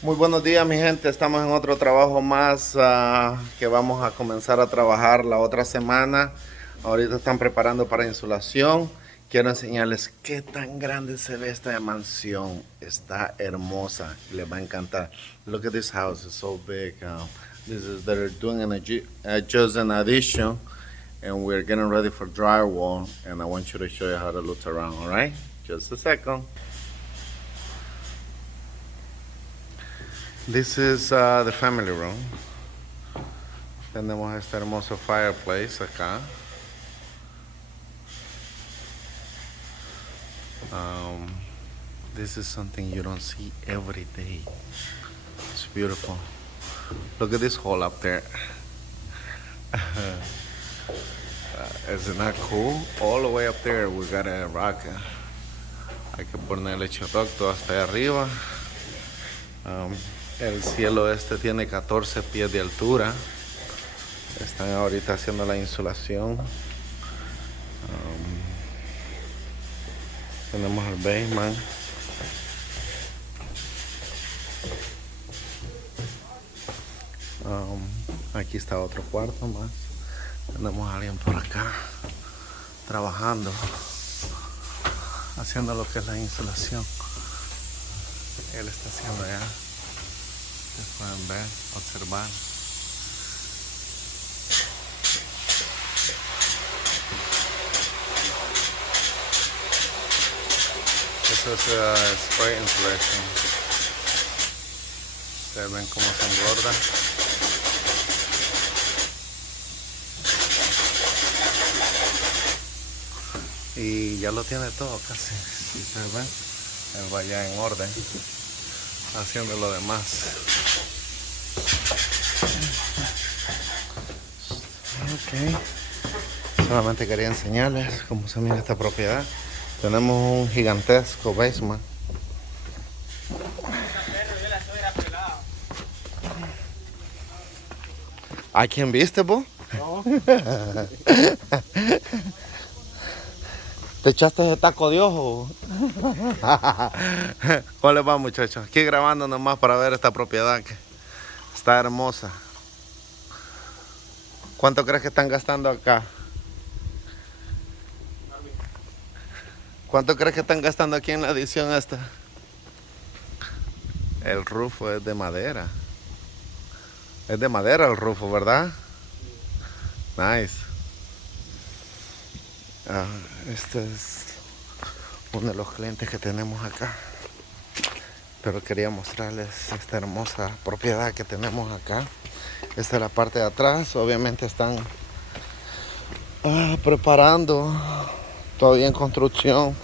Muy buenos días, mi gente. Estamos en otro trabajo más que vamos a comenzar a trabajar la otra semana. Ahorita están preparando para insulación. Quiero enseñarles qué tan grande se ve esta mansión. Está hermosa. Les va a encantar. Look at this house. It's so big. This is they're doing just an addition, and we're getting ready for drywall. And I want you to show you how to look around. All right? Just a second. This is the family room. Tenemos este hermoso fireplace acá. This is something you don't see every day. It's beautiful. Look at this hole up there. Isn't that cool? All the way up there we got a rock. Hay que ponerle chototo hasta allá arriba. El cielo este tiene 14 pies de altura. Están ahorita haciendo la insulación. Tenemos el basement. Aquí está otro cuarto más. Tenemos a alguien por acá trabajando, haciendo lo que es la insulación. Él está haciendo allá. Ustedes pueden ver, observar. Eso es spray insulation. Ustedes ven cómo se engorda. Y ya lo tiene todo casi. Si ustedes ven, él va ya en orden, haciendo lo demás. Ok. Solamente quería enseñarles cómo se mira esta propiedad. Tenemos un gigantesco basement. ¿A quién viste, vos? No. ¿Te echaste ese taco de ojo? ¿Cómo les va, muchachos? Aquí grabando nomás para ver esta propiedad que está hermosa. ¿Cuánto crees que están gastando acá? ¿Cuánto crees que están gastando aquí en la edición esta? El rufo es de madera. Es de madera el rufo, ¿verdad? Nice. Este es uno de los clientes que tenemos acá. Pero quería mostrarles esta hermosa propiedad que tenemos acá. Esta es la parte de atrás. Obviamente están preparando. Todavía en construcción.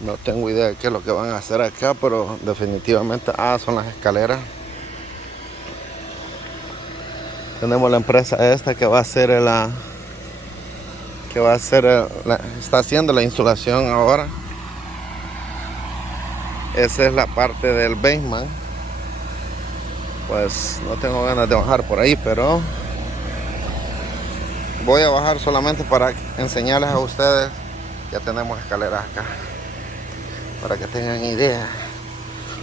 No tengo idea de qué es lo que van a hacer acá, pero definitivamente son las escaleras. Tenemos la empresa esta que va a hacer está haciendo la insulación ahora. Esa es la parte del basement. Pues no tengo ganas de bajar por ahí, pero voy a bajar solamente para enseñarles a ustedes. Ya tenemos escaleras acá, para que tengan idea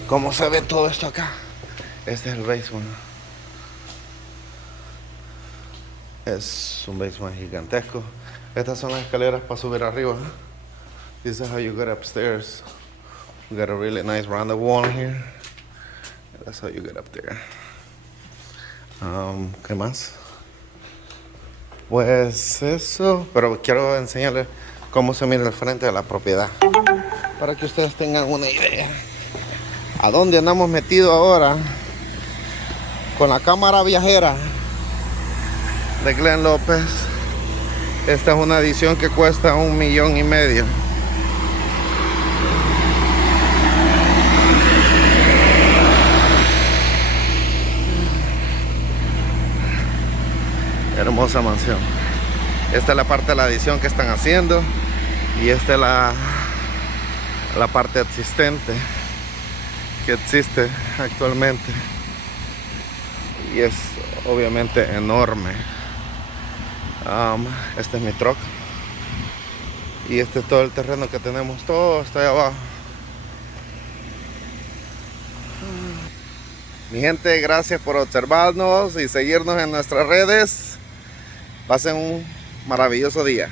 cómo se ve todo esto acá. Este es el basement. Es un basement gigantesco. Estas son las escaleras para subir arriba. This is how you get upstairs. We got a really nice rounded wall here. That's how you get up there. ¿Qué más? Pues eso, pero quiero enseñarles cómo se mira el frente de la propiedad, para que ustedes tengan una idea a dónde andamos metidos ahora con la cámara viajera de Glenn López. Esta es una edición que cuesta $1.5 million. Hermosa mansión. Esta es la parte de la edición que están haciendo, y esta es la parte existente que existe actualmente, y es obviamente enorme. Este es mi truck, y este es todo el terreno que tenemos, todo está ahí abajo. Mi gente, gracias por observarnos y seguirnos en nuestras redes. Pasen un maravilloso día.